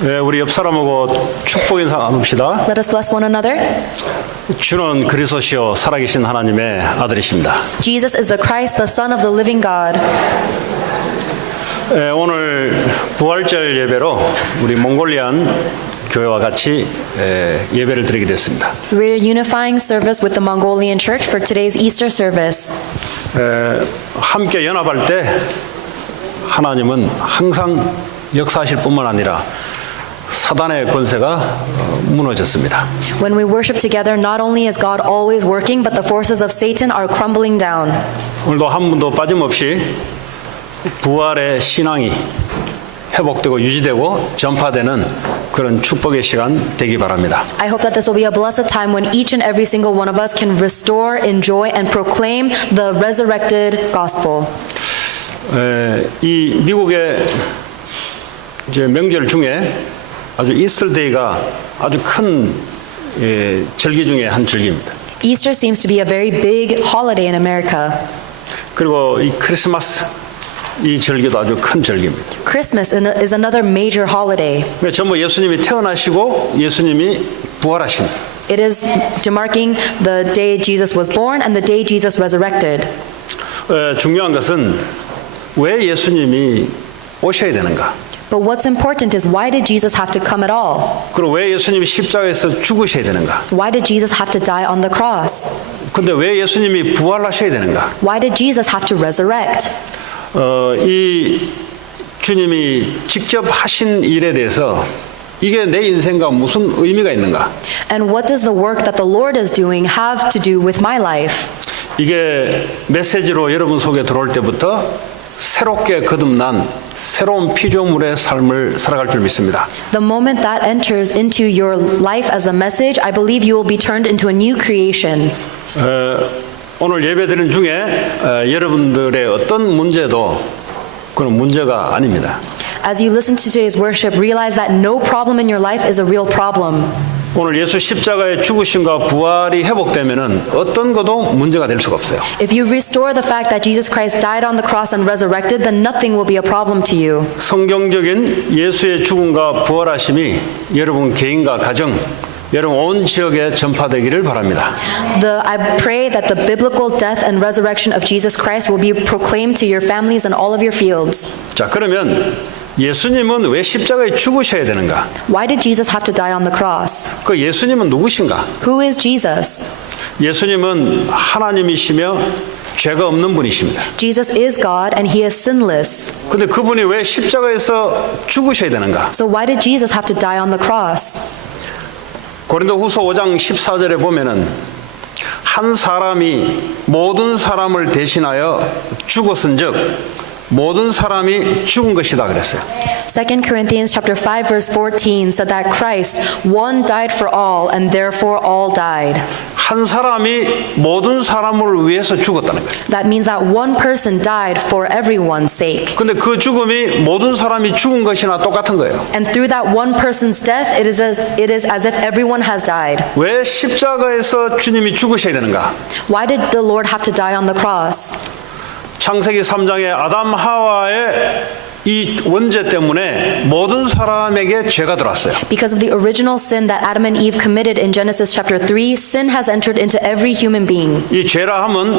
우리 옆 사람하고 축복 인사 나눕시다. Let us bless one another. 주는 그리스도시요 살아계신 하나님의 아들이십니다. Jesus is the Christ, the Son of the living God. 오늘 부활절 예배로 우리 몽골리안 교회와 같이 예배를 드리게 됐습니다. We're unifying service with the Mongolian Church for today's Easter service. 함께 연합할 때 하나님은 항상 역사하실 뿐만 아니라 사단의 권세가 무너졌습니다. When we worship together, not only is God always working, but the forces of Satan are crumbling down. 오늘도 한 분도 빠짐없이 부활의 신앙이 회복되고 유지되고 전파되는 그런 축복의 시간 되기 바랍니다. I hope that this will be a blessed time when each and every single one of us can restore, enjoy, and proclaim the resurrected gospel. 이 미국의 이제 명절 중에 아주 이스터데이가 아주 큰 절기 중에 한 절기입니다. Easter seems to be a very big holiday in America. 그리고 이 크리스마스 이 절기도 아주 큰 절기입니다. Christmas is another major holiday. 전부 예수님이 태어나시고 예수님이 부활하신. It is demarking the day Jesus was born and the day Jesus resurrected. 중요한 것은 왜 예수님이 오셔야 되는가? But what's important is why did Jesus have to come at all? 그리고 왜 예수님이 십자가에서 죽으셔야 되는가? Why did Jesus have to die on the cross? 근데 왜 예수님이 부활하셔야 되는가? Why did Jesus have to resurrect? 이 주님이 직접 하신 일에 대해서 이게 내 인생과 무슨 의미가 있는가? And what does the work that the Lord is doing have to do with my life? 이게 메시지로 여러분 속에 들어올 때부터 새롭게 거듭난 새로운 피조물의 삶을 살아갈 줄 믿습니다. The moment that enters into your life as a message, I believe you will be turned into a new creation. 오늘 예배드리는 중에 여러분들의 어떤 문제도 그런 문제가 아닙니다. As you listen to today's worship, realize that no problem in your life is a real problem. 오늘 예수 십자가의 죽으심과 부활이 회복되면은 어떤 것도 문제가 될 수가 없어요. If you restore the fact that Jesus Christ died on the cross and resurrected, then nothing will be a problem to you. 성경적인 예수의 죽음과 부활하심이 여러분 개인과 가정, 여러분 온 지역에 전파되기를 바랍니다. I pray that the biblical death and resurrection of Jesus Christ will be proclaimed to your families and all of your fields. 자, 그러면 예수님은 왜 십자가에 죽으셔야 되는가? Why did Jesus have to die on the cross? 그 예수님은 누구신가? Who is Jesus? 예수님은 하나님이시며 죄가 없는 분이십니다. Jesus is God and he is sinless. 근데 그분이 왜 십자가에서 죽으셔야 되는가? So why did Jesus have to die on the cross? 고린도후서 5장 14절에 보면은 한 사람이 모든 사람을 대신하여 죽었은즉 모든 사람이 죽은 것이다 그랬어요. 2 Corinthians chapter 5 verse 14 said that Christ one died for all and therefore all died. 한 사람이 모든 사람을 위해서 죽었다는 거예요. That means that one person died for everyone's sake. 근데 그 죽음이 모든 사람이 죽은 것이나 똑같은 거예요. And through that one person's death, it is as if everyone has died. 왜 십자가에서 주님이 죽으셔야 되는가? Why did the Lord have to die on the cross? 창세기 3장의 아담 하와의 이 원죄 때문에 모든 사람에게 죄가 들어왔어요. Because of the original sin that Adam and Eve committed in Genesis chapter 3, sin has entered into every human being. 이 죄라 함은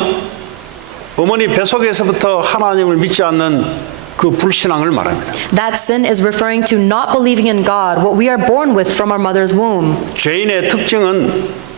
어머니 뱃속에서부터 하나님을 믿지 않는 그 불신앙을 말합니다. That sin is referring to not believing in God, what we are born with from our mother's womb. 죄인의 특징은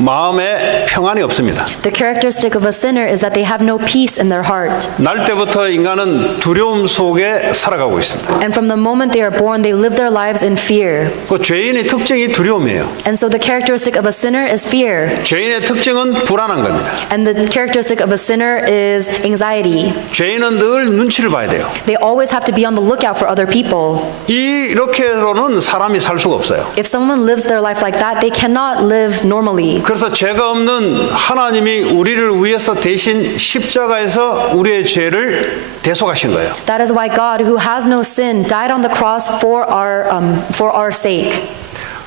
마음에 평안이 없습니다. The characteristic of a sinner is that they have no peace in their heart. 날 때부터 인간은 두려움 속에 살아가고 있습니다. And from the moment they are born, they live their lives in fear. 그 죄인의 특징이 두려움이에요. And so the characteristic of a sinner is fear. 죄인의 특징은 불안한 겁니다. And the characteristic of a sinner is anxiety. 죄인은 늘 눈치를 봐야 돼요. They always have to be on the lookout for other people. 이렇게로는 사람이 살 수가 없어요. If someone lives their life like that, they cannot live normally. 그래서 죄가 없는 하나님이 우리를 위해서 대신 십자가에서 우리의 죄를 대속하신 거예요. That is why God, who has no sin, died on the cross for our sake.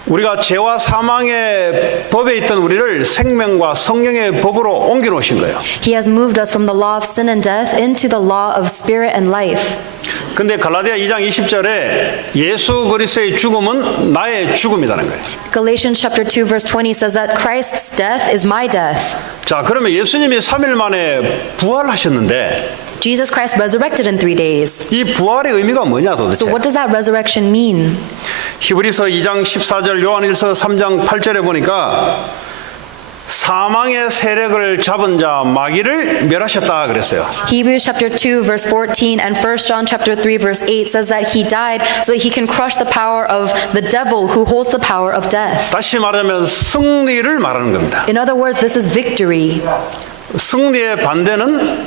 우리가 죄와 사망의 법에 있던 우리를 생명과 성령의 법으로 옮겨 놓으신 거예요. He has moved us from the law of sin and death into the law of spirit and life. 근데 갈라디아 2장 20절에 예수 그리스도의 죽음은 나의 죽음이라는 거예요. Galatians chapter 2 verse 20 says that Christ's death is my death. 자, 그러면 예수님이 3일 만에 부활하셨는데 Jesus Christ resurrected in 3 days. 이 부활의 의미가 뭐냐 도대체? So what does that resurrection mean? 히브리서 2장 14절, 요한일서 3장 8절에 보니까 사망의 세력을 잡은 자 마귀를 멸하셨다 그랬어요. Hebrews chapter 2 verse 14 and 1 John chapter 3 verse 8 says that he died so that he can crush the power of the devil who holds the power of death. 다시 말하면 승리를 말하는 겁니다. In other words, this is victory. 승리의 반대는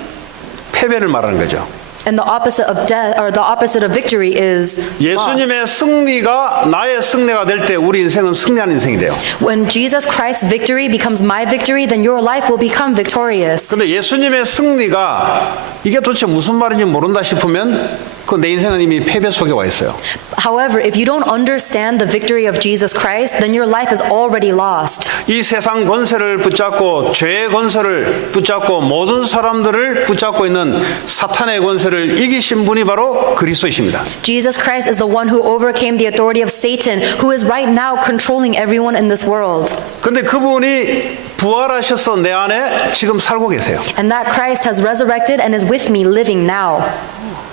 패배를 말하는 거죠. And the opposite of death or the opposite of victory is loss. 예수님의 승리가 나의 승리가 될 때 우리 인생은 승리한 인생이 돼요. When Jesus Christ's victory becomes my victory, then your life will become victorious. 근데 예수님의 승리가 이게 도대체 무슨 말인지 모른다 싶으면 그 내 인생은 이미 패배 속에 와 있어요. However, if you don't understand the victory of Jesus Christ, then your life is already lost. 이 세상 권세를 붙잡고 죄의 권세를 붙잡고 모든 사람들을 붙잡고 있는 사탄의 권세를 이기신 분이 바로 그리스도이십니다. Jesus Christ is the one who overcame the authority of Satan, who is right now controlling everyone in this world. 근데 그분이 부활하셔서 내 안에 지금 살고 계세요. And that Christ has resurrected and is with me living now.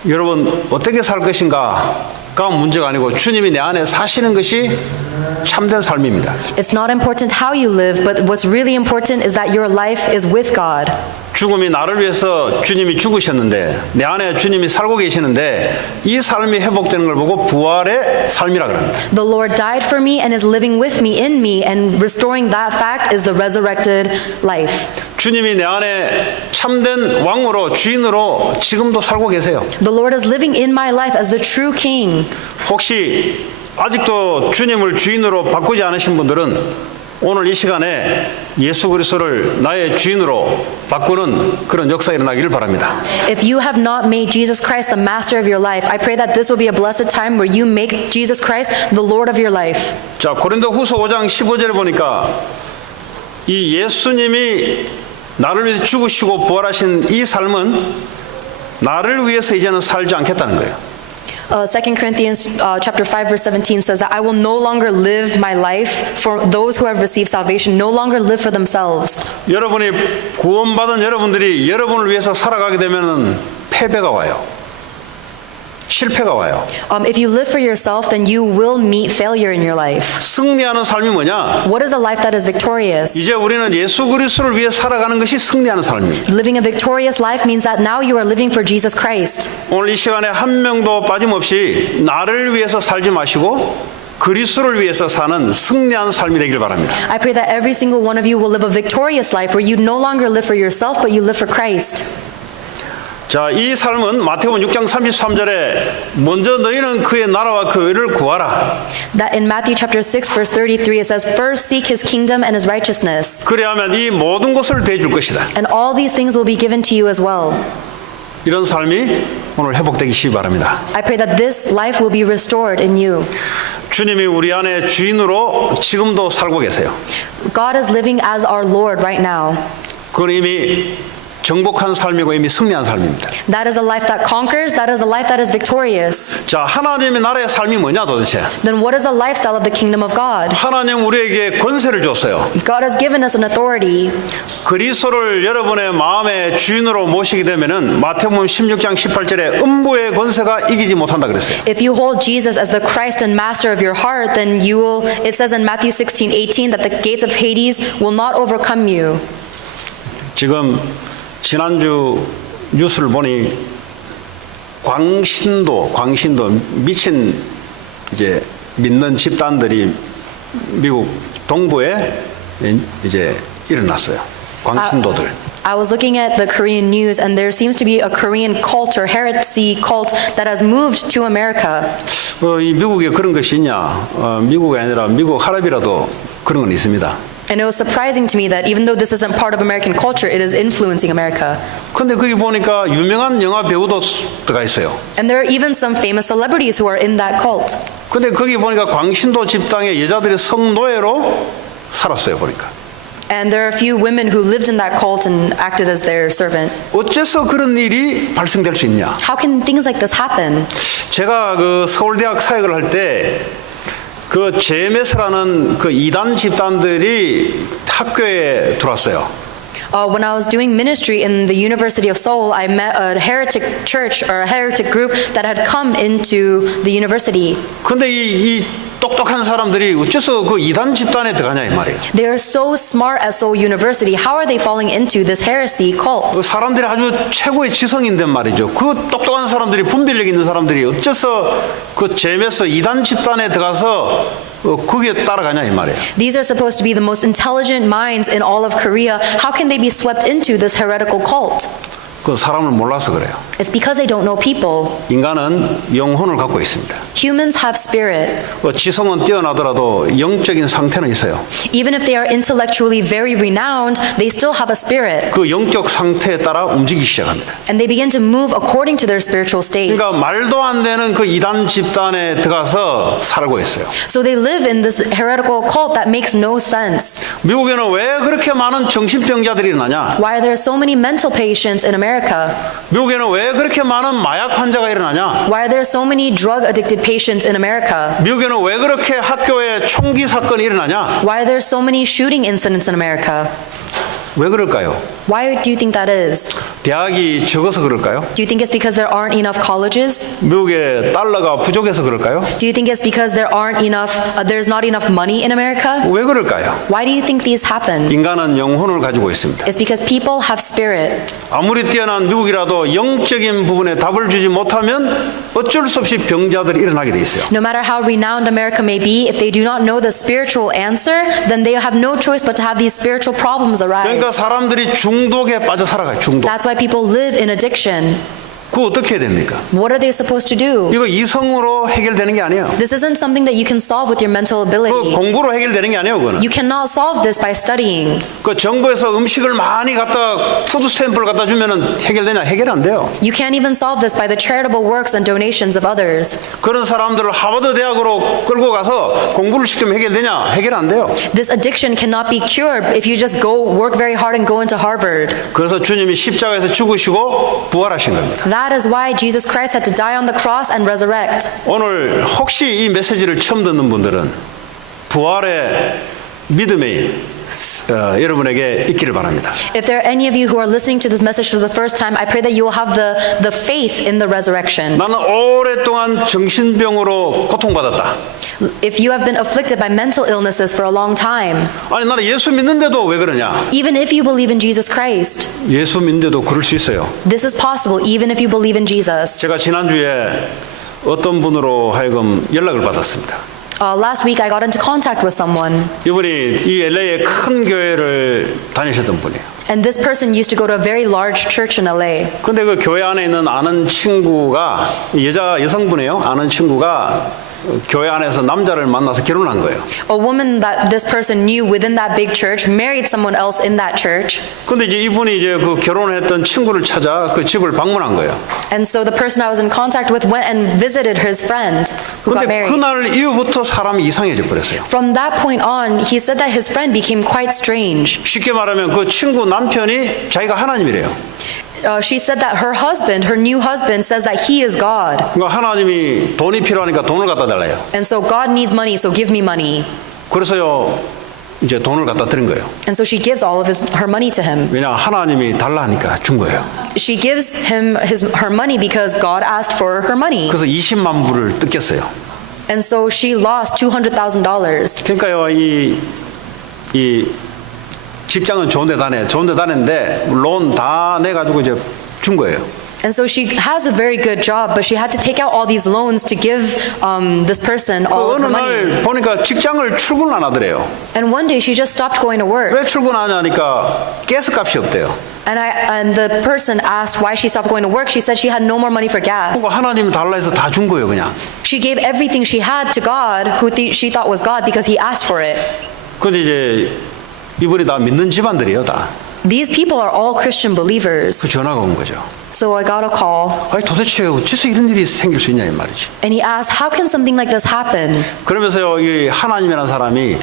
여러분 어떻게 살 것인가가 문제가 아니고 주님이 내 안에 사시는 것이 참된 삶입니다. It's not important how you live, but what's really important is that your life is with God. 죽음이 나를 위해서 주님이 죽으셨는데 내 안에 주님이 살고 계시는데 이 삶이 회복되는 걸 보고 부활의 삶이라 그럽니다. The Lord died for me and is living with me in me, and restoring that fact is the resurrected life. 주님이 내 안에 참된 왕으로 주인으로 지금도 살고 계세요. The Lord is living in my life as the true King. 혹시 아직도 주님을 주인으로 바꾸지 않으신 분들은 오늘 이 시간에 예수 그리스도를 나의 주인으로 바꾸는 그런 역사가 일어나기를 바랍니다. If you have not made Jesus Christ the master of your life, I pray that this will be a blessed time where you make Jesus Christ the Lord of your life. 자, 고린도 후서 5장 15절에 보니까 이 예수님이 나를 위해서 죽으시고 부활하신 이 삶은 나를 위해서 이제는 살지 않겠다는 거예요. 2 Corinthians chapter 5 verse 17 says that I will no longer live my life for those who have received salvation, no longer live for themselves. 여러분이 구원받은 여러분들이 여러분을 위해서 살아가게 되면 패배가 와요. 실패가 와요. If you live for yourself, then you will meet failure in your life. 승리하는 삶이 뭐냐? What is a life that is victorious? 이제 우리는 예수 그리스도를 위해 살아가는 것이 승리하는 삶입니다. Living a victorious life means that now you are living for Jesus Christ. 오늘 이 시간에 한 명도 빠짐없이 나를 위해서 살지 마시고 그리스도를 위해서 사는 승리한 삶이 되길 바랍니다. I pray that every single one of you will live a victorious life where you no longer live for yourself, but you live for Christ. 자, 이 삶은 마태복음 6장 33절에 먼저 너희는 그의 나라와 그 의를 구하라. That in Matthew chapter 6 verse 33 it says, "First seek his kingdom and his righteousness, 그래야면 이 모든 것을 대줄 것이다. and all these things will be given to you as well." 이런 삶이 오늘 회복되기 바랍니다. I pray that this life will be restored in you. 주님이 우리 안에 주인으로 지금도 살고 계세요. God is living as our Lord right now. 그건 이미 정복한 삶이고 이미 승리한 삶입니다. That is a life that conquers, that is a life that is victorious. 자, 하나님의 나라의 삶이 뭐냐 도대체? Then what is the lifestyle of the kingdom of God? 하나님 우리에게 권세를 줬어요. God has given us an authority. 그리스도를 여러분의 마음의 주인으로 모시게 되면은 마태복음 16장 18절에 음부의 권세가 이기지 못한다 그랬어요. If you hold Jesus as the Christ and master of your heart, then you will, it says in Matthew 16:18 that the gates of Hades will not overcome you. 지금 지난주 뉴스를 보니 광신도 미친 이제 믿는 집단들이 미국 동부에 이제 일어났어요. 광신도들. I was looking at the Korean news, and there seems to be a Korean cult or heresy cult that has moved to America. 이 미국에 그런 것이 있냐? 미국이 아니라 미국 하랍이라도 그런 건 있습니다. And it was surprising to me that even though this isn't part of American culture, it is influencing America. 근데 거기 보니까 유명한 영화 배우도 들어가 있어요. And there are even some famous celebrities who are in that cult. 근데 거기 보니까 광신도 집단의 여자들이 성노예로 살았어요, 보니까. And there are a few women who lived in that cult and acted as their servant. 어째서 그런 일이 발생될 수 있냐? How can things like this happen? 제가 그 서울대학 사역을 할 때 그 JMS라는 그 이단 집단들이 학교에 들어왔어요. When I was doing ministry in the University of Seoul, I met a heretic church or a heretic group that had come into the university. 근데 이 똑똑한 사람들이 어째서 그 이단 집단에 들어가냐 이 말이에요. They are so smart at Seoul University. How are they falling into this heresy cult? 그 사람들이 아주 최고의 지성인데 말이죠. 그 똑똑한 사람들이 분별력 있는 사람들이 어째서 그 JMS 이단 집단에 들어가서 거기에 따라가냐 이 말이에요. These are supposed to be the most intelligent minds in all of Korea. How can they be swept into this heretical cult? 그 사람을 몰라서 그래요. It's because they don't know people. 인간은 영혼을 갖고 있습니다. Humans have spirit. 지성은 뛰어나더라도 영적인 상태는 있어요. Even if they are intellectually very renowned, they still have a spirit. 그 영적 상태에 따라 움직이기 시작합니다. And they begin to move according to their spiritual state. 그러니까 말도 안 되는 그 이단 집단에 들어가서 살고 있어요. So they live in this heretical cult that makes no sense. 미국에는 왜 그렇게 많은 정신병자들이 일어나냐? Why are there so many mental patients in America? 미국에는 왜 그렇게 많은 마약 환자가 일어나냐? Why are there so many drug-addicted patients in America? 미국에는 왜 그렇게 학교에 총기 사건이 일어나냐? Why are there so many shooting incidents in America? 왜 그럴까요? Why do you think that is? 대학이 적어서 그럴까요? Do you think it's because there aren't enough colleges? 미국의 달러가 부족해서 그럴까요? Do you think it's because there's not enough money in America? 왜 그럴까요? Why do you think these happen? 인간은 영혼을 가지고 있습니다. It's because people have spirit. 아무리 뛰어난 미국이라도 영적인 부분에 답을 주지 못하면 어쩔 수 없이 병자들이 일어나게 돼 있어요. No matter how renowned America may be, if they do not know the spiritual answer, then they have no choice but to have these spiritual problems arise. 그러니까 사람들이 중독에 빠져 살아가요. 중독. That's why people live in addiction. 그거 어떻게 해야 됩니까? What are they supposed to do? 이거 이성으로 해결되는 게 아니에요. This isn't something that you can solve with your mental 그 ability. 공부로 해결되는 게 아니에요. 그거는. You cannot solve this by studying. 그 정부에서 음식을 많이 갖다 푸드 스탬프를 갖다 주면은 해결되냐? 해결 안 돼요. You can't even solve this by the charitable works and donations of others. 그런 사람들을 하버드 대학으로 끌고 가서 공부를 시키면 해결되냐? 해결 안 돼요. This addiction cannot be cured if you just go work very hard and go into Harvard. 그래서 주님이 십자가에서 죽으시고 부활하신 겁니다. That is why Jesus Christ had to die on the cross and resurrect. 오늘 혹시 이 메시지를 처음 듣는 분들은 부활의 믿음이 여러분에게 있기를 바랍니다. If there are any of you who are listening to this message for the first time, I pray that you will have the faith in the resurrection. 나는 오랫동안 정신병으로 고통받았다. If you have been afflicted by mental illnesses for a long time, 아니 나는 예수 믿는데도 왜 그러냐? even if you believe in Jesus Christ, 예수 믿는데도 그럴 수 있어요. this is possible even if you believe in Jesus. 제가 지난주에 어떤 분으로 하여금 연락을 받았습니다. Last week I got into contact with someone, 이분이 이 LA의 큰 교회를 다니셨던 분이에요. and this person used to go to a very large church in LA. 근데 그 교회 안에 있는 아는 친구가 여성분이에요. 아는 친구가 교회 안에서 남자를 만나서 결혼한 거예요. A woman that this person knew within that big church married someone else in that church. 근데 이제 이분이 이제 그 결혼했던 친구를 찾아 그 집을 방문한 거예요. And so the person I was in contact with went and visited his friend who got 근데 married. 그날 이후부터 사람이 이상해져 버렸어요. From that point on, he said that his friend became quite strange. 쉽게 말하면 그 친구 남편이 자기가 하나님이래요. She said that her new husband, says that he is God. 그러니까 하나님이 돈이 필요하니까 돈을 갖다 달래요. And so God needs money, so give me money. 그래서요 이제 돈을 갖다 드린 거예요. And so she gives all of her money to him. 왜냐 하나님이 달라 하니까 준 거예요. She gives him her money because God asked for her money. 그래서 20만 불을 뜯겼어요. And so she lost $200,000. 그러니까요 이 직장은 좋은데 다녔는데 론 다 내가지고 이제 준 거예요. And so she has a very good job, but she had to take out all these loans to give this person all of 어느 her money. 날 보니까 직장을 출근 안 하더래요. And one day she just stopped going to work. 왜 출근 안 하냐니까 가스값이 없대요. And the person asked why she stopped going to work. She said she had no more money for gas. 그거 하나님 달라 해서 다 준 거예요 그냥. She gave everything she had to God, who she thought was God, because he asked for it. 근데 이제 이분이 다 믿는 집안들이에요 다. These people are all Christian believers. 그 전화가 온 거죠. So I got a call, 아니 도대체 어째서 이런 일이 생길 수 있냐 이 말이지. and he asked, how can something like this happen? 그러면서요 이 하나님이라는 사람이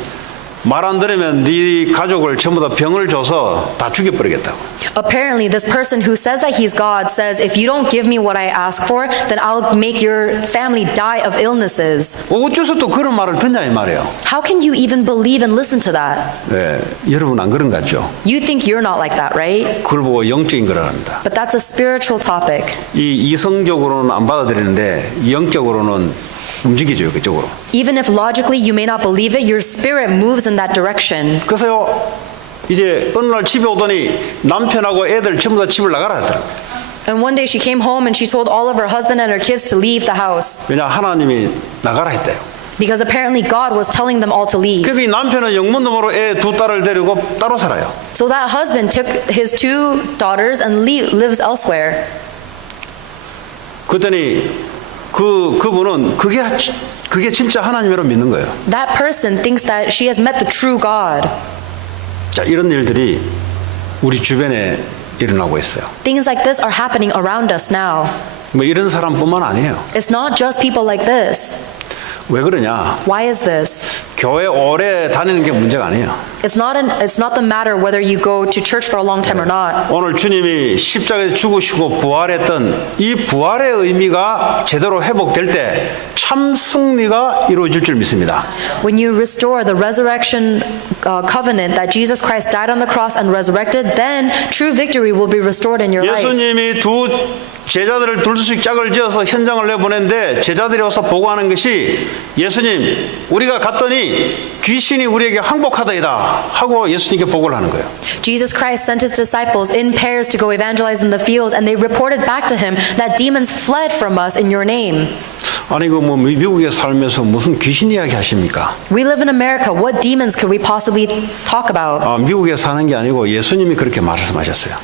말 안 들으면 네 가족을 전부 다 병을 줘서 다 죽여버리겠다고. Apparently, this person who says that he's God says, if you don't give me what I ask for, then I'll make your family die of illnesses. 어째서 또 그런 말을 듣냐 이 말이에요. How can you even believe and listen to that? 예, 여러분 안 그런 것 같죠? You think you're not like that, right? 그걸 보고 영적인 거라 합니다. But that's a spiritual topic. 이 이성적으로는 안 받아들이는데 영적으로는 움직이죠 그쪽으로. Even if logically you may not believe it, your spirit moves in that direction. 그래서요 이제 어느 날 집에 오더니 남편하고 애들 전부 다 집을 나가라 하더라고요. And one day she came home and she told all of her husband and her kids to leave the house. 왜냐 하나님이 나가라 했대요. Because apparently God was telling them all to leave. 그래서 이 남편은 영문놈으로 애 두 딸을 데리고 따로 살아요. So that husband took his 2 daughters and lives elsewhere. 그랬더니 그분은 그게 진짜 하나님이라고 믿는 거예요. That person thinks that she has met the true God. 자, 이런 일들이 우리 주변에 일어나고 있어요. Things like this are happening around us now. 뭐 이런 사람뿐만 아니에요. It's not just people like this. 왜 그러냐? Why is this? 교회 오래 다니는 게 문제가 아니에요. It's not the matter whether you go to church for a long time or not. 오늘 주님이 십자가에 죽으시고 부활했던 이 부활의 의미가 제대로 회복될 때 참 승리가 이루어질 줄 믿습니다. When you restore the resurrection covenant that Jesus Christ died on the cross and resurrected, then true victory will be restored in your life. 예수님이 두 제자들을 둘씩 짝을 지어서 현장을 내보냈는데 제자들이 와서 보고하는 것이 예수님 우리가 갔더니 귀신이 우리에게 항복하다이다 하고 예수님께 보고를 하는 거예요. Jesus Christ sent his disciples in pairs to go evangelize in the field, and they reported back to him that demons fled from us in your name. 아니 그 뭐 미국에 살면서 무슨 귀신 이야기 하십니까? We live in America. What demons could we possibly talk about? 미국에 사는 게 아니고 예수님이 그렇게 말씀하셨어요.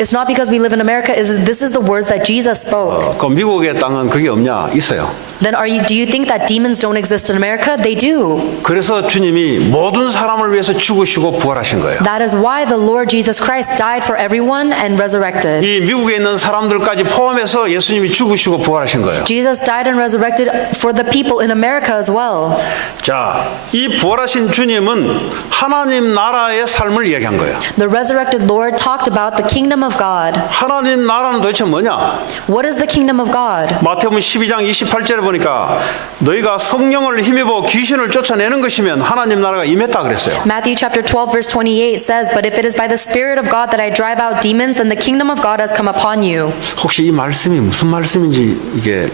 It's not because we live in America. This is the words that Jesus spoke. 그 미국의 땅은 그게 없냐? 있어요. Then do you think that demons don't exist in America? They do. 그래서 주님이 모든 사람을 위해서 죽으시고 부활하신 거예요. That is why the Lord Jesus Christ died for everyone and resurrected. 이 미국에 있는 사람들까지 포함해서 예수님이 죽으시고 부활하신 거예요. Jesus died and resurrected for the people in America as well. 자, 이 부활하신 주님은 하나님 나라의 삶을 이야기한 거예요. The resurrected Lord talked about the kingdom of God. 하나님 나라는 도대체 뭐냐? What is the kingdom of God? 마태복음 12장 28절에 보니까 너희가 성령을 힘입어 귀신을 쫓아내는 것이면 하나님 나라가 임했다 그랬어요. Matthew chapter 12 verse 28 says, "But if it is by the Spirit of God that I drive out demons, then the kingdom of God has come upon you." 혹시 이 말씀이 무슨 말씀인지 이게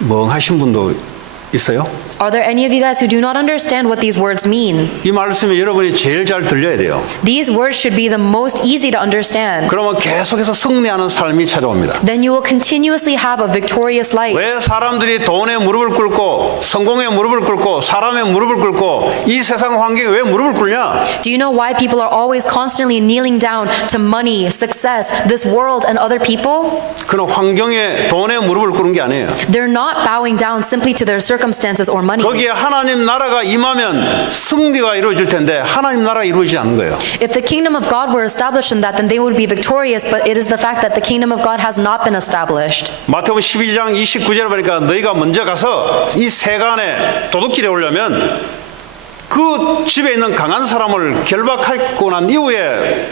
멍하신 분도 있어요? Are there any of you guys who do not understand what these words mean? 이 말씀이 여러분이 제일 잘 들려야 돼요. These words should be the most easy to understand. 그러면 계속해서 승리하는 삶이 찾아옵니다. Then you will continuously have a victorious life. 왜 사람들이 돈에 무릎을 꿇고 성공에 무릎을 꿇고 사람에 무릎을 꿇고 이 세상 환경에 왜 무릎을 꿇냐? Do you know why people are always constantly kneeling down to money, success, this world, and other people? 그는 환경에 돈에 무릎을 꿇은 게 아니에요. They're not bowing down simply to their circumstances or money. 거기에 하나님 나라가 임하면 승리가 이루어질 텐데 하나님 나라가 이루어지지 않는 거예요. If the kingdom of God were established in that, then they would be victorious, but it is the fact that the kingdom of God has not been established. 마태복음 12장 29절에 보니까 너희가 먼저 가서 이 세간에 도둑질해 오려면 그 집에 있는 강한 사람을 결박하고 난 이후에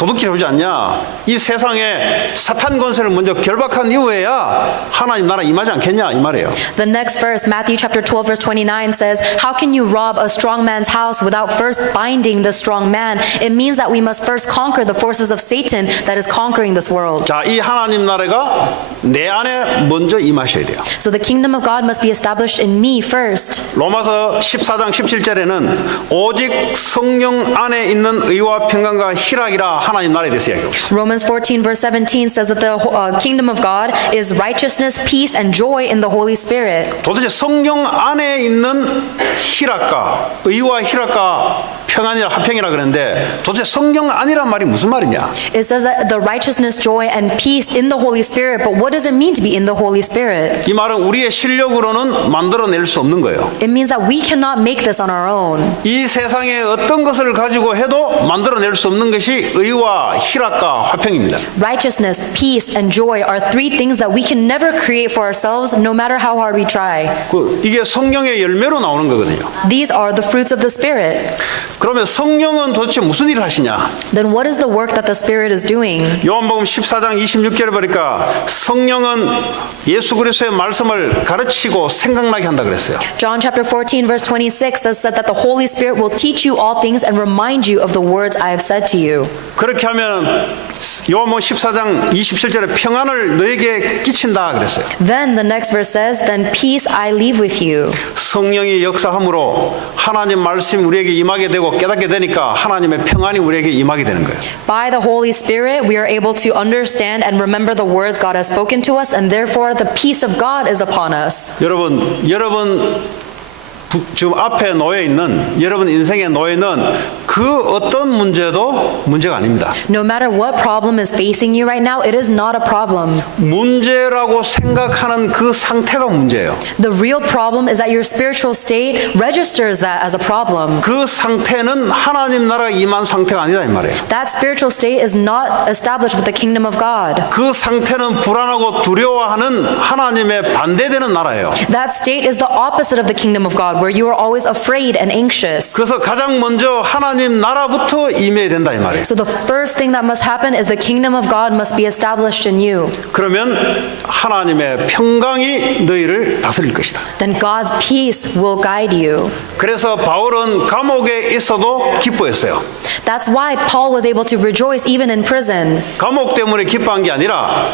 도둑질 오지 않냐? 이 세상에 사탄 권세를 먼저 결박한 이후에야 하나님 나라 임하지 않겠냐 이 말이에요. The next verse, Matthew chapter 12 verse 29 says, "How can you rob a strong man's house without first binding the strong man?" It means that we must first conquer the forces of Satan that is conquering this world. 자, 이 하나님 나라가 내 안에 먼저 임하셔야 돼요. So the kingdom of God must be established in me first. 로마서 14장 17절에는 오직 성령 안에 있는 의와 평강과 희락이라 하나님 나라에 대해서 이야기하고 있어요. Romans 14 verse 17 says that the kingdom of God is righteousness, peace, and joy in the Holy Spirit. 도대체 성령 안에 있는 희락과 의와 희락과 평안이라 화평이라 그러는데 도대체 성령 안이란 말이 무슨 말이냐? It says that the righteousness, joy, and peace in the Holy Spirit, but what does it mean to be in the Holy Spirit? 이 말은 우리의 실력으로는 만들어낼 수 없는 거예요. It means that we cannot make this on our own. 이 세상에 어떤 것을 가지고 해도 만들어낼 수 없는 것이 의와 희락과 화평입니다. Righteousness, peace, and joy are 3 things that we can never create for ourselves, no matter how hard we try. 이게 성령의 열매로 나오는 거거든요. These are the fruits of the Spirit. 그럼 그러면 성령은 도대체 무슨 일을 하시냐? Then what is the work that the Spirit is doing? 요한복음 14장 26절에 보니까 성령은 예수 그리스도의 말씀을 가르치고 생각나게 한다 그랬어요. John chapter 14 verse 26 said that the Holy Spirit will teach you all things and remind you of the words I have said to you. 그렇게 하면 요한복음 14장 27절에 평안을 너에게 끼친다 그랬어요. Then the next verse says, then peace I leave with you. 성령이 역사함으로 하나님 말씀이 우리에게 임하게 되고 깨닫게 되니까 하나님의 평안이 우리에게 임하게 되는 거예요. By the Holy Spirit, we are able to understand and remember the words God has spoken to us, and therefore the peace of God is upon us. 여러분 지금 앞에 놓여 있는 여러분 인생에 놓여 있는 그 어떤 문제도 문제가 아닙니다. No matter what problem is facing you right now, it is not a problem. 문제라고 생각하는 그 상태가 문제예요. The real problem is that your spiritual state registers that as a problem. 그 상태는 하나님 나라가 임한 상태가 아니다 이 말이에요. That spiritual state is not established with the kingdom of God. 그 상태는 불안하고 두려워하는 하나님의 반대되는 나라예요. That state is the opposite of the kingdom of God, where you are always afraid and anxious. 그래서 가장 먼저 하나님 나라부터 임해야 된다 이 말이에요. So the first thing that must happen is the kingdom of God must be established in you. 그러면 하나님의 평강이 너희를 다스릴 것이다. Then God's peace will guide you. 그래서 바울은 감옥에 있어도 기뻐했어요. That's why Paul was able to rejoice even in prison. 감옥 때문에 기뻐한 게 아니라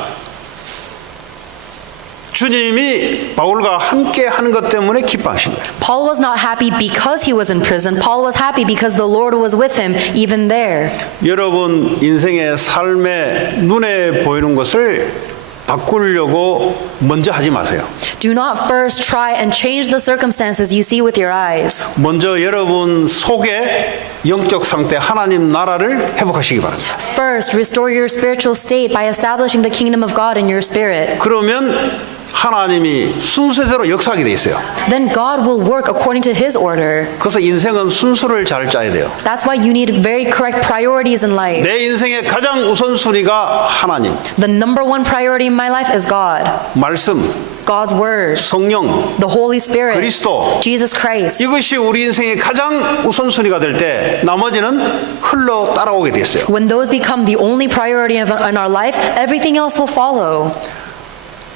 주님이 바울과 함께 하는 것 때문에 기뻐하신 거예요. Paul was not happy because he was in prison. Paul was happy because the Lord was with him even there. 여러분 인생의 삶에 눈에 보이는 것을 바꾸려고 먼저 하지 마세요. Do not first try and change the circumstances you see with your eyes. 먼저 여러분 속에 영적 상태 하나님 나라를 회복하시기 바랍니다. First, restore your spiritual state by establishing the kingdom of God in your spirit. 그러면 하나님이 순서대로 역사하게 돼 있어요. Then God will work according to His order. 그래서 인생은 순서를 잘 짜야 돼요. That's why you need very correct priorities in life. 내 인생의 가장 우선순위가 하나님, The number one priority in my life is God, 말씀, God's word, 성령, the Holy Spirit, 그리스도. Jesus Christ. 이것이 우리 인생의 가장 우선순위가 될 때 나머지는 흘러 따라오게 돼 있어요. When those become the only priority in our life, everything else will follow.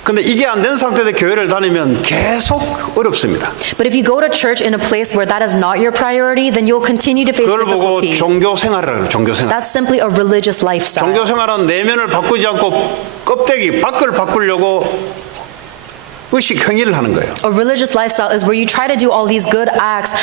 근데 이게 안 된 상태で교회를 다니면 계속 어렵습니다. But if you go to church in a place where that is not your priority, then you'll continue to face 그걸 보고 difficulty. 종교 생활이라고 해요. 종교 생활. That's simply a religious lifestyle. 종교 생활은 내면을 바꾸지 않고 껍데기 밖을 바꾸려고 의식 행위를 하는 거예요. A religious lifestyle is where you try to do all these good acts,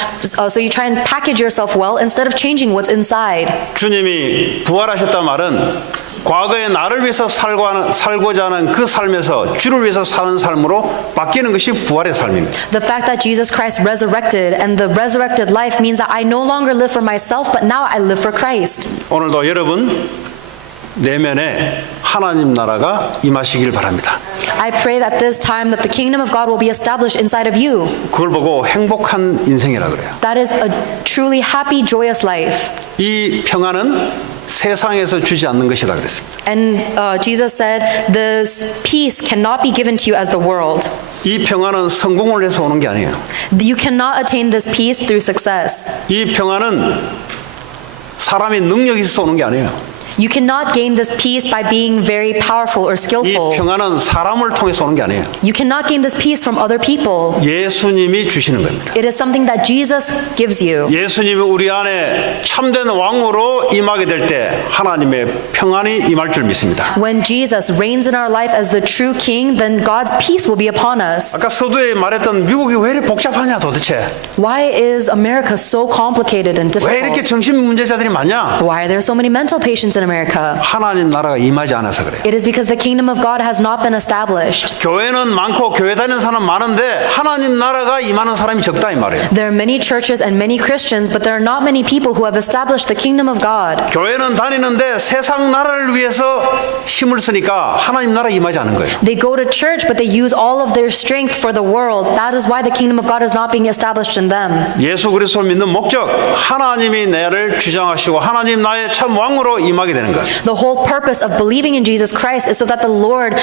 so you try and package yourself well instead of changing what's inside. 주님이 부활하셨단 말은 과거에 나를 위해서 살고자 하는 그 삶에서 주를 위해서 사는 삶으로 바뀌는 것이 부활의 삶입니다. The fact that Jesus Christ resurrected and the resurrected life means that I no longer live for myself, but now I live for Christ. 오늘도 여러분 내면에 하나님 나라가 임하시길 바랍니다. I pray that this time that the kingdom of God will be established inside of you. 그걸 보고 행복한 인생이라 그래요. That is a truly happy, joyous life. 이 평안은 세상에서 주지 않는 것이다 그랬습니다. And Jesus said, this peace cannot be given to you as the world. 이 평안은 성공을 해서 오는 게 아니에요. You cannot attain this peace through success. 이 평안은 사람의 능력이 있어서 오는 게 아니에요. You cannot gain this peace by being very powerful or 이 skillful. 평안은 사람을 통해서 오는 게 아니에요. You cannot gain this peace from other people. 예수님이 주시는 겁니다. It is something that Jesus gives you. 예수님이 우리 안에 참된 왕으로 임하게 될 때 하나님의 평안이 임할 줄 믿습니다. When Jesus reigns in our life as the true king, then God's peace will be upon us. 아까 서두에 말했던 미국이 왜 이렇게 복잡하냐 도대체. Why is America so complicated and 왜 이렇게 difficult? 정신 문제자들이 많냐. Why are there so many mental patients in America? 하나님 나라가 임하지 않아서 그래요. It is because the kingdom of God has not been established. 교회는 많고 교회 다니는 사람 많은데 하나님 나라가 임하는 사람이 적다 이 말이에요. There are many churches and many Christians, but there are not many people who have established the kingdom of God. 교회는 다니는데 세상 나라를 위해서 힘을 쓰니까 하나님 나라 임하지 않은 거예요. They go to church, but they use all of their strength for the world. That is why the kingdom of God is not being established in them. 예수 그리스도를 믿는 목적 하나님이 나를 주장하시고 하나님 나의 참 왕으로 임하게 되는 것. The whole purpose of believing in Jesus Christ is so that the Lord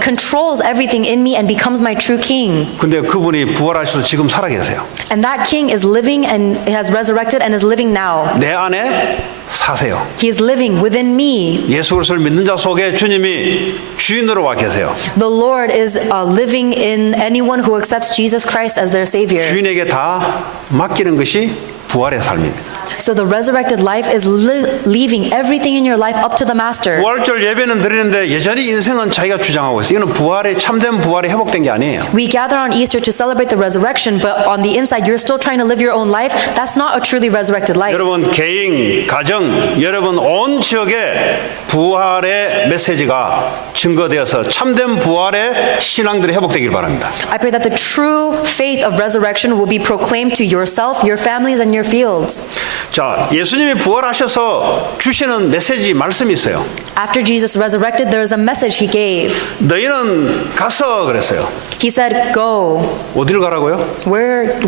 controls everything in me and becomes my true king. 근데 그분이 부활하셔서 지금 살아계세요. And that king is living and has resurrected and is living now. 내 안에 사세요. He is living within me. 예수 그리스도를 믿는 자 속에 주님이 주인으로 와 계세요. The Lord is living in anyone who accepts Jesus Christ as their Savior. 주인에게 다 맡기는 것이 부활의 삶입니다. So the resurrected life is leaving everything in your life up to the Master. 부활절 예배는 드리는데 여전히 인생은 자기가 주장하고 있어요. 이거는 부활의 참된 부활이 회복된 게 아니에요. We gather on Easter to celebrate the resurrection, but on the inside you're still trying to live your own life. That's not a truly resurrected life. 여러분 개인, 가정, 여러분 온 지역에 부활의 메시지가 증거되어서 참된 부활의 신앙들이 회복되길 바랍니다. I pray that the true faith of resurrection will be proclaimed to yourself, your families, and your fields. 자, 예수님이 부활하셔서 주시는 메시지 말씀이 있어요. After Jesus resurrected, there is a message he gave. 너희는 가서 그랬어요. He said, go. 어디를 가라고요?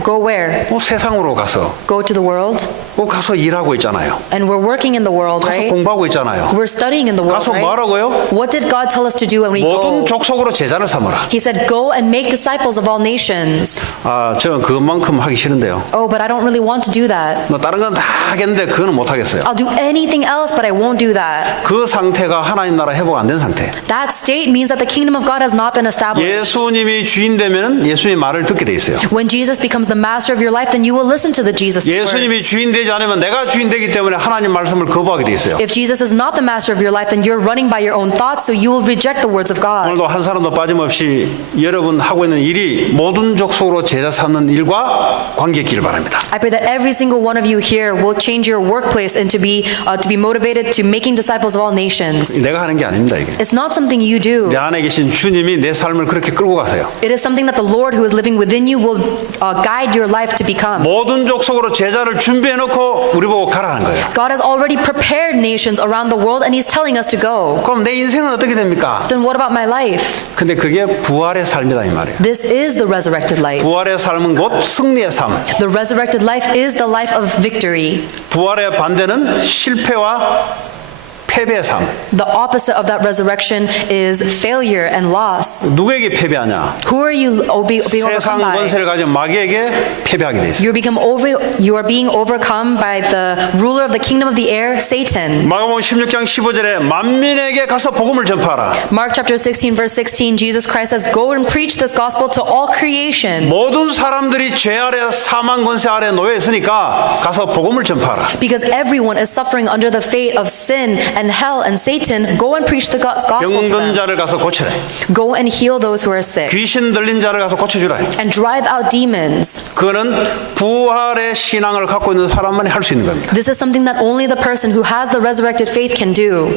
Go where? 세상으로 가서. Go to the world. 가서 일하고 있잖아요. And we're working in the world, 가서 right? 공부하고 있잖아요. We're studying in the world, 가서 뭐 right? 하라고요? What did God tell us to do when we 모든 go? 족속으로 제자를 삼으라. He said, go and make disciples of all nations. 저는 그만큼 하기 싫은데요. Oh, but I don't really want to do that. 다른 건 다 하겠는데 그거는 못 하겠어요. I'll do anything else, but I won't do that. 그 상태가 하나님 나라 회복 안 된 상태. That state means that the kingdom of God has not been established. 예수님이 주인 되면 예수님 말을 듣게 돼 있어요. When Jesus becomes the master of your life, then you will listen to the Jesus 예수님이 words. 주인 되지 않으면 내가 주인 되기 때문에 하나님 말씀을 거부하게 돼 있어요. If Jesus is not the master of your life, then you're running by your own thoughts, so you will reject the words of God. 오늘도 한 사람도 빠짐없이 여러분 하고 있는 일이 모든 족속으로 제자 삼는 일과 관계 있기를 바랍니다. I pray that every single one of you here will change your workplace and to be motivated to making disciples of all nations. 내가 하는 게 아닙니다 이게. It's not something you do. 내 안에 계신 주님이 내 삶을 그렇게 끌고 가세요. It is something that the Lord who is living within you will guide your life to become. 모든 족속으로 제자를 준비해놓고 우리 보고 가라는 거예요. God has already prepared nations around the world and He's telling us to go. 그럼 내 인생은 어떻게 됩니까? Then what about my life? 근데 그게 부활의 삶이다 이 말이에요. This is the resurrected life. 부활의 삶은 곧 승리의 삶. The resurrected life is the life of victory. 부활의 반대는 실패와 패배의 삶. The opposite of that resurrection is failure and loss. 누구에게 패배하냐? Who are you being 세상 overcome by? 권세를 가진 마귀에게 패배하게 돼 있어요. You are being overcome by the ruler of the kingdom of the air, Satan. 마가복음 16장 15절에 만민에게 가서 복음을 전파하라. Mark chapter 16 verse 16, Jesus Christ says, "Go and preach this gospel to all creation." 모든 사람들이 죄 아래 사망 권세 아래 놓여 있으니까 가서 복음을 전파하라. Because everyone is suffering under the fate of sin and hell and Satan, go and preach the gospel to 병든 them. 자를 가서 고쳐라. Go and heal those who are sick 귀신 들린 자를 가서 고쳐주라. and drive out demons. 그거는 부활의 신앙을 갖고 있는 사람만이 할 수 있는 겁니다. This is something that only the person who has the resurrected faith can do.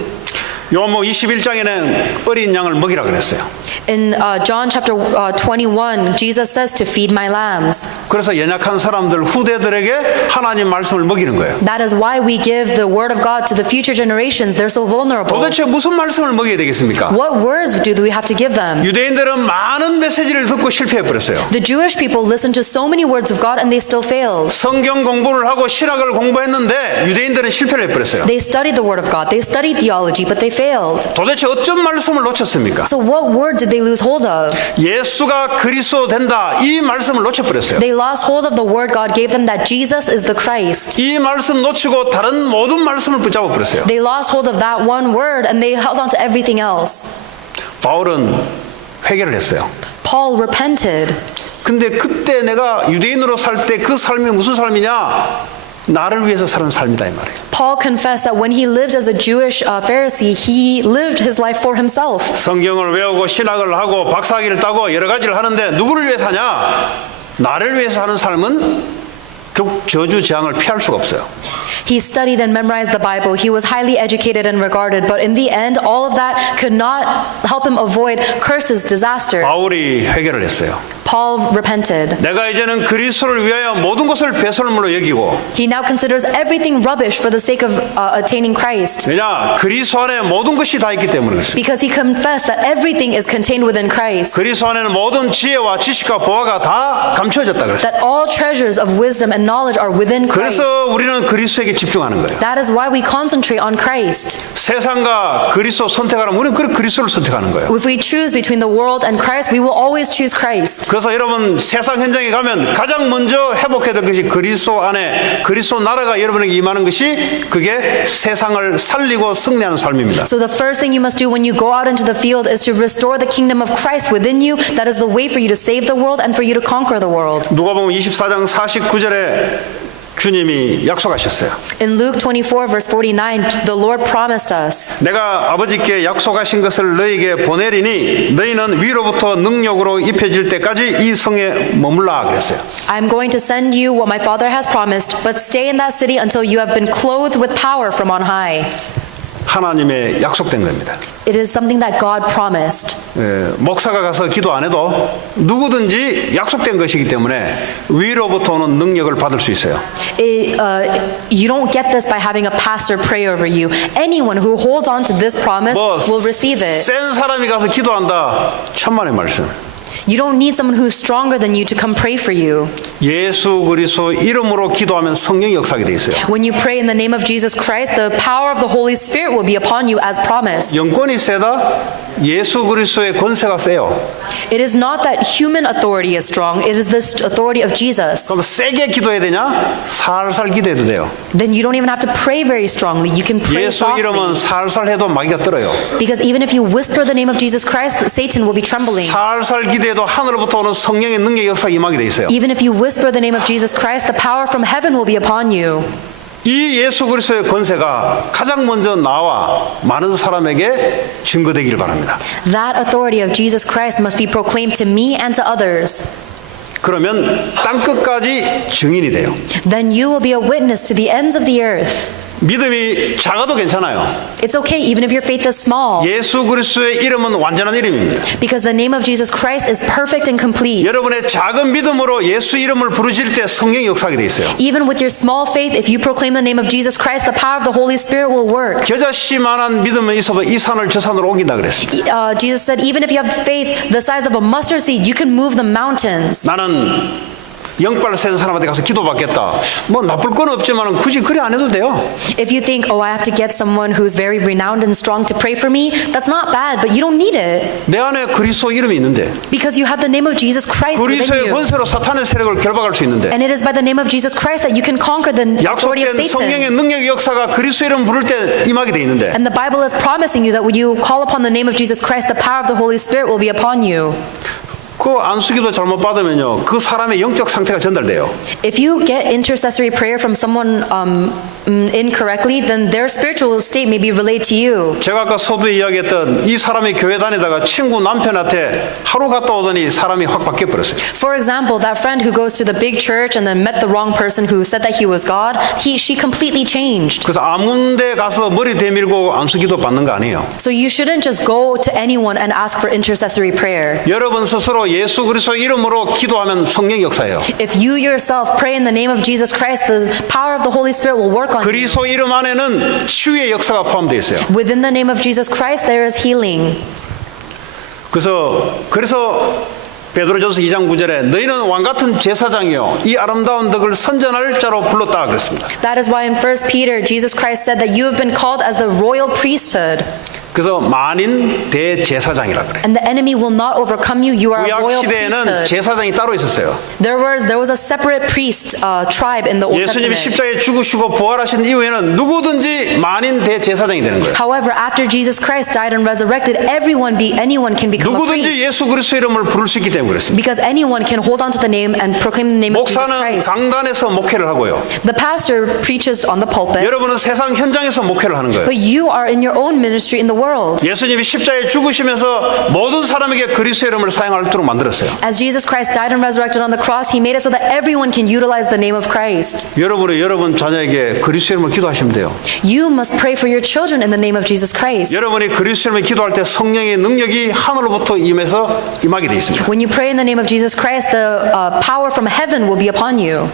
요한복음 21장에는 어린 양을 먹이라 그랬어요. In John chapter 21, Jesus says to feed my lambs. 그래서 연약한 사람들 후대들에게 하나님 말씀을 먹이는 거예요. That is why we give the word of God to the future generations. They're so vulnerable. 도대체 무슨 말씀을 먹여야 되겠습니까? What words do we have to give them? 유대인들은 많은 메시지를 듣고 실패해 버렸어요. The Jewish people listened to so many words of God and they still failed. 성경 공부를 하고 신학을 공부했는데 유대인들은 실패를 해버렸어요. They studied the word of God. They studied theology, but they failed. 도대체 어떤 말씀을 놓쳤습니까? So what word did they lose hold of? 예수가 그리스도 된다 이 말씀을 놓쳐버렸어요. They lost hold of the word God gave them that Jesus is the Christ. 이 말씀 놓치고 다른 모든 말씀을 붙잡아 버렸어요. They lost hold of that one word and they held on to everything else. 바울은 회개를 했어요. Paul repented. 근데 그때 내가 유대인으로 살 때 그 삶이 무슨 삶이냐? 나를 위해서 사는 삶이다 이 말이에요. Paul confessed that when he lived as a Jewish Pharisee, he lived his life for himself. 성경을 외우고 신학을 하고 박사학위를 따고 여러 가지를 하는데 누구를 위해서 하냐? 나를 위해서 사는 삶은 결국 저주 재앙을 피할 수가 없어요. He studied and memorized the Bible. He was highly educated and regarded, but in the end, all of that could not help him avoid curses, disaster. 바울이 회개를 했어요. Paul repented. 내가 이제는 그리스도를 위하여 모든 것을 배설물로 여기고 He now considers everything rubbish for the sake of attaining Christ. 왜냐 그리스도 안에 모든 것이 다 있기 때문에 그렇습니다. Because he confessed that everything is contained within Christ. 그리스도 안에는 모든 지혜와 지식과 보화가 다 감춰졌다 그랬어요. That all treasures of wisdom and knowledge are within Christ. 그래서 우리는 그리스도에게 집중하는 거예요. That is why we concentrate on Christ. 세상과 그리스도 선택하라면 우리는 그리스도를 선택하는 거예요. If we choose between the world and Christ, we will always choose Christ. 그래서 여러분 세상 현장에 가면 가장 먼저 회복해야 될 것이 그리스도 안에 그리스도 나라가 여러분에게 임하는 것이 그게 세상을 살리고 승리하는 삶입니다. So the first thing you must do when you go out into the field is to restore the kingdom of Christ within you. That is the way for you to save the world and for you to conquer the world. 누가복음 24장 49절에 주님이 약속하셨어요. In Luke 24 verse 49, the Lord promised us, 내가 아버지께 약속하신 것을 너희에게 보내리니 너희는 위로부터 능력으로 입혀질 때까지 이 성에 머물라 그랬어요. I'm going to send you what my Father has promised, but stay in that city until you have been clothed with power from on high. 하나님의 약속된 겁니다. It is something that God promised. 목사가 가서 기도 안 해도 누구든지 약속된 것이기 때문에 위로부터 오는 능력을 받을 수 있어요. You don't get this by having a pastor pray over you. Anyone who holds on to this promise will receive it. 센 사람이 가서 기도한다. 천만의 말씀. You don't need someone who's stronger than you to come pray for you. 예수 그리스도 이름으로 기도하면 성령이 역사하게 돼 있어요. When you pray in the name of Jesus Christ, the power of the Holy Spirit will be upon you as promised. 영권이 세다? 예수 그리스도의 권세가 세요. It is not that human authority is strong, it is the authority of Jesus. 그럼 세게 기도해야 되냐? 살살 기도해도 돼요. Then you don't even have to pray very strongly. You can pray 예수 이름은 softly. 살살 해도 마귀가 떨어요. Because even if you whisper the name of Jesus Christ, Satan will be trembling. 살살 기도해도 하늘로부터 오는 성령의 능력의 역사가 임하게 돼 있어요. Even if you whisper the name of Jesus Christ, the power from heaven will be upon you. 이 예수 그리스도의 권세가 가장 먼저 나와 많은 사람에게 증거되기를 바랍니다. That authority of Jesus Christ must be proclaimed to me and to others. 그러면 땅 끝까지 증인이 돼요. Then you will be a witness to the ends of the earth. 믿음이 작아도 괜찮아요. It's okay even if your faith is small. 예수 그리스도의 이름은 완전한 이름입니다. Because the name of Jesus Christ is perfect and complete. 여러분의 작은 믿음으로 예수 이름을 부르실 때 성령이 역사하게 돼 있어요. Even with your small faith, if you proclaim the name of Jesus Christ, the power of the Holy Spirit will work. 겨자씨만한 믿음은 있어도 이 산을 저 산으로 옮긴다 그랬어요. Jesus said, even if you have faith the size of a mustard seed, you can move the mountains. 나는 영빨 센 사람한테 가서 기도받겠다. 뭐 나쁠 건 없지만 굳이 그래 안 해도 돼요. If you think, oh, I have to get someone who's very renowned and strong to pray for me, that's not bad, but you don't need it. 내 안에 그리스도 이름이 있는데 Because you have the name of Jesus Christ within 그리스도의 you. 권세로 사탄의 세력을 결박할 수 있는데 And it is by the name of Jesus Christ that you can conquer the authority of 약속된 성령의 Satan. 능력의 역사가 그리스도 이름 부를 때 임하게 돼 있는데 And the Bible is promising you that when you call upon the name of Jesus Christ, the power of the Holy Spirit will be upon you. 그 안수기도 잘못 받으면요 그 사람의 영적 상태가 전달돼요. If you get intercessory prayer from someone incorrectly, then their spiritual state may be relayed to you. 제가 아까 서두에 이야기했던 이 사람이 교회 다니다가 친구 남편한테 하루 갔다 오더니 사람이 확 바뀌어 버렸어요. For example, that friend who goes to the big church and then met the wrong person who said that he was God, she completely changed. 그래서 아무 데 가서 머리 대밀고 안수기도 받는 거 아니에요. So you shouldn't just go to anyone and ask for intercessory prayer. 여러분 스스로 예수 그리스도 이름으로 기도하면 성령 역사예요. If you yourself pray in the name of Jesus Christ, the power of the Holy Spirit will work on you. 그리스도 이름 안에는 치유의 역사가 포함되어 있어요. Within the name of Jesus Christ, there is healing. 그래서 베드로전서 2장 9절에 너희는 왕 같은 제사장이요 이 아름다운 덕을 선전할 자로 불렀다 그랬습니다. That is why in 1 Peter, Jesus Christ said that you have been called as the royal priesthood. 그래서 만인 대제사장이라 그래. And the enemy will not overcome you. You are a 구약 royal 시대에는 priesthood. 제사장이 따로 있었어요. There was a separate priest tribe in the Old 예수님이 Testament. 십자가에 죽으시고 부활하신 이후에는 누구든지 만인 대제사장이 되는 거예요. However, after Jesus Christ died and resurrected, anyone can become a 누구든지 priest. 예수 그리스도 이름을 부를 수 있기 때문에 그렇습니다. Because anyone can hold on to the name and proclaim the name of Jesus 목사는 Christ. 강단에서 목회를 하고요. The pastor preaches on the pulpit, 여러분은 세상 현장에서 목회를 하는 거예요. but you are in your own ministry in the world. 예수님이 십자가에 죽으시면서 모든 사람에게 그리스도의 이름을 사용할 수 만들었어요. As Jesus Christ died and resurrected on the cross, he made it so that everyone can utilize the name of Christ. 여러분은 여러분 자녀에게 그리스도의 이름을 기도하시면 돼요. You must pray for your children in the name of Jesus Christ. 여러분이 그리스도의 이름을 기도할 때 성령의 능력이 하늘로부터 임하게 되어 있습니다. When you pray in the name of Jesus Christ, the power from heaven will be upon you.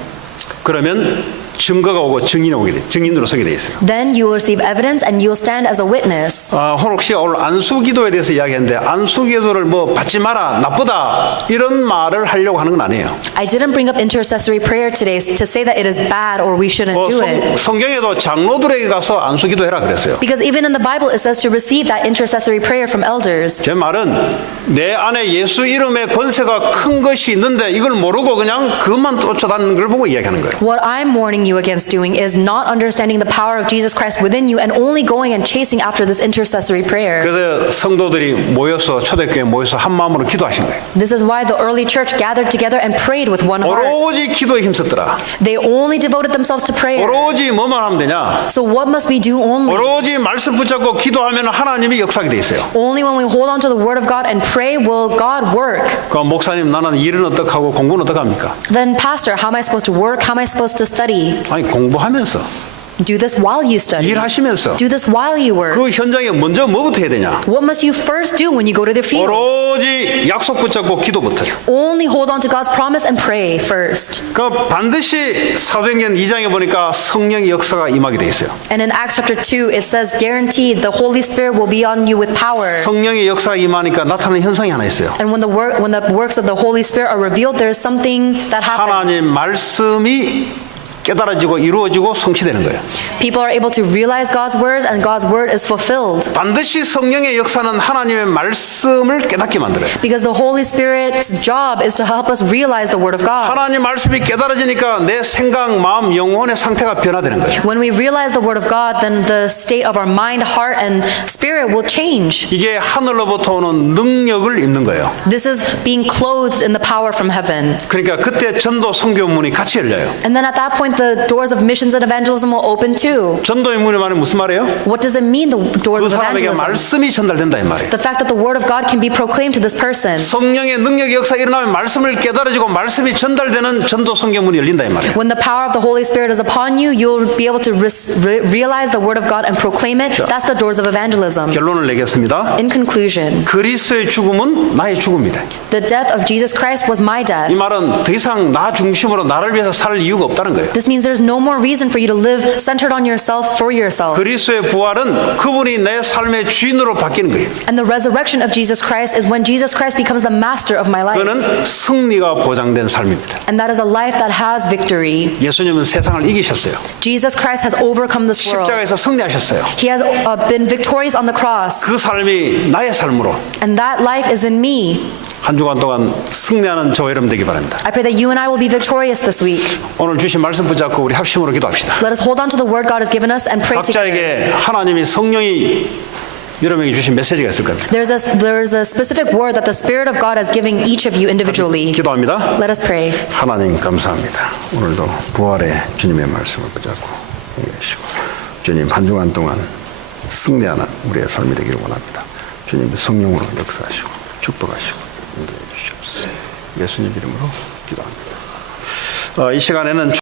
그러면 증거가 오고 증인으로 서게 돼 있어요. Then you will receive evidence and you will stand as a witness. 혹시 오늘 안수기도에 대해서 이야기했는데 안수기도를 뭐 받지 마라, 나쁘다 이런 말을 하려고 하는 건 아니에요. I didn't bring up intercessory prayer today to say that it is bad or we shouldn't do it. 성경에도 장로들에게 가서 안수기도해라 그랬어요. Because even in the Bible it says to receive that intercessory prayer from elders. 제 말은 내 안에 예수 이름의 권세가 큰 것이 있는데 이걸 모르고 그냥 그것만 쫓아다니는 걸 보고 이야기하는 거예요. What I'm warning you against doing is not understanding the power of Jesus Christ within you and only going and chasing after this intercessory prayer. 그래서 성도들이 초대교회에 모여서 한 마음으로 기도하신 거예요. This is why the early church gathered together and prayed with one heart. 오로지 기도에 힘썼더라. They only devoted themselves to prayer. 오로지 뭐만 하면 되냐? So what must we do only? 오로지 말씀 붙잡고 기도하면 하나님이 역사하게 돼 있어요. Only when we hold on to the word of God and pray will God work. 그럼 목사님 나는 일은 어떻게 하고 공부는 어떻게 합니까? Then pastor, how am I supposed to work? How am I supposed to study? 아니 공부하면서 Do this while you study. 일하시면서 Do this while you work. 그 현장에 먼저 뭐부터 해야 되냐? What must you first do when you go to the field? 오로지 약속 붙잡고 기도부터. Only hold on to God's promise and pray first. 그 반드시 사도행전 2장에 보니까 성령의 역사가 임하게 돼 있어요. And in Acts chapter 2 it says guaranteed the Holy Spirit will be on you with power. 성령의 역사가 임하니까 나타나는 현상이 하나 있어요. And when the works of the Holy Spirit are revealed, there is something that happens. 하나님 말씀이 깨달아지고 이루어지고 성취되는 거예요. People are able to realize God's words and God's word is fulfilled. 반드시 성령의 역사는 하나님의 말씀을 깨닫게 만들어요. Because the Holy Spirit's job is to help us realize the word of God. 하나님 말씀이 깨달아지니까 내 생각, 마음, 영혼의 상태가 변화되는 거예요. When we realize the word of God, then the state of our mind, heart, and spirit will change. 이게 하늘로부터 오는 능력을 입는 거예요. This is being clothed in the power from heaven. 그러니까 그때 전도 선교 문이 같이 열려요. And then at that point, the doors of missions and evangelism will open too. 전도의 문이 말은 무슨 말이에요? What does it mean, the doors 그 of 사람에게 evangelism? 말씀이 전달된다 이 말이에요. The fact that the word of God can be proclaimed to this person. 성령의 능력의 역사가 일어나면 말씀을 깨달아지고 말씀이 전달되는 전도 선교 문이 열린다 이 말이에요. When the power of the Holy Spirit is upon you, you'll be able to realize the word of God and proclaim it. That's the doors of evangelism. 결론을 내겠습니다. In conclusion, 그리스도의 죽음은 나의 죽음이다. the death of Jesus Christ was my death. 이 말은 더 이상 나 중심으로 나를 위해서 살 이유가 없다는 거예요. This means there's no more reason for you to live centered on yourself for yourself. 그리스도의 부활은 그분이 내 삶의 주인으로 바뀌는 거예요. And the resurrection of Jesus Christ is when Jesus Christ becomes the master of my life. 그는 승리가 보장된 삶입니다. And that is a life that has victory. 예수님은 세상을 이기셨어요. Jesus Christ has overcome this world. 십자가에서 승리하셨어요. He has been victorious on the cross. 그 삶이 나의 삶으로 And that life is in me. 한 주간 동안 승리하는 저와 여러분 되기 바랍니다. I pray that you and I will be victorious this week. 오늘 주신 말씀 붙잡고 우리 합심으로 기도합시다. Let us hold on to the word God has given us and pray together. 각자에게 하나님이 성령이 여러분에게 주신 메시지가 있을 겁니다. There's a specific word that the Spirit of God is giving each of you individually. 기도합니다. Let us pray. 하나님 감사합니다. 오늘도 부활의 주님의 말씀을 붙잡고 계시고 주님 한 주간 동안 승리하는 우리의 삶이 되기를 원합니다. 주님 성령으로 역사하시고 축복하시고 인도해 주시옵소서. 예수님 이름으로 기도합니다. 이 시간에는